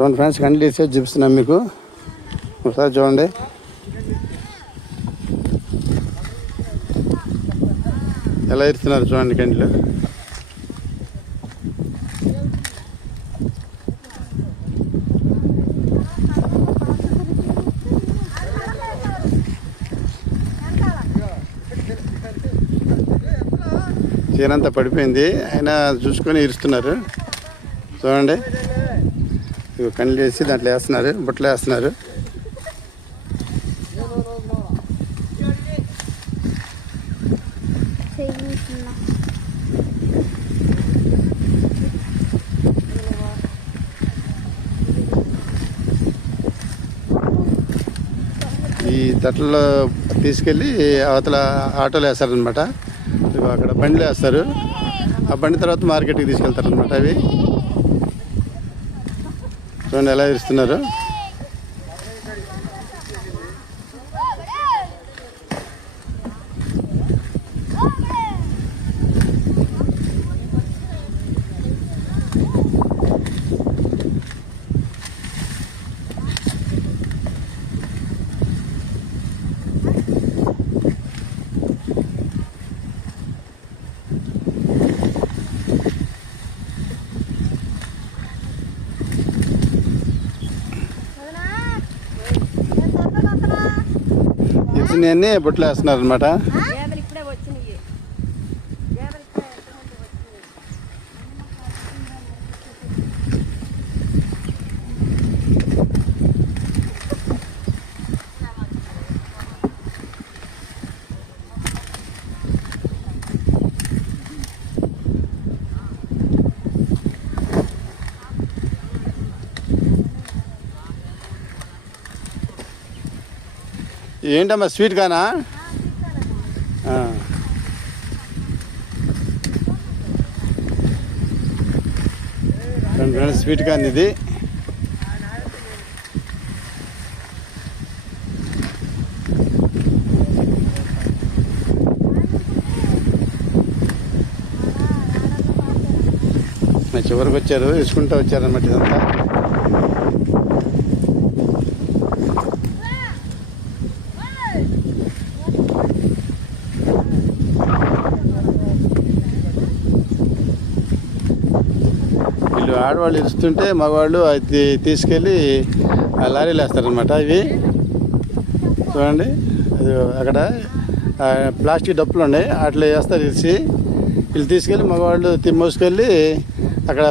చూడండి ఫ్రెండ్స్, కండ్లు తీసే చూపిస్తున్నాం మీకు. ఒకసారి చూడండి. ఎలా ఇస్తున్నారు చూడండి కండ్లు. చీనంతా పడిపోయింది, అయినా చూసుకొని ఇరుస్తున్నారు చూడండి. కళ్ళు చేసి దాంట్లో వేస్తున్నారు, బుట్టలు వేస్తున్నారు. ఈ తట్టలో తీసుకెళ్ళి అవతల ఆటోలు వేస్తారనమాట. అక్కడ బండిలో వేస్తారు. ఆ బండి తర్వాత మార్కెట్కి తీసుకెళ్తారనమాట. అవి చూడండి ఎలా ఇస్తున్నారు. ఇచ్చినవన్నీ బుట్టలు వేస్తున్నారు అనమాట. ఏంటమ్మా స్వీట్ కానా? స్వీట్ కాన్ ఇది. చివరికి వచ్చారు, ఇసుకుంటూ వచ్చారన్నమాట ఇదంతా. వీళ్ళు ఆడవాళ్ళు ఇస్తుంటే మగవాళ్ళు అది తీసుకెళ్ళి లారీలు వేస్తారనమాట. ఇవి చూడండి, అది అక్కడ ప్లాస్టిక్ డప్పులు ఉన్నాయి, అట్లా వేస్తారు ఇరిసి. వీళ్ళు తీసుకెళ్ళి మగవాళ్ళు మోసుకెళ్ళి అక్కడ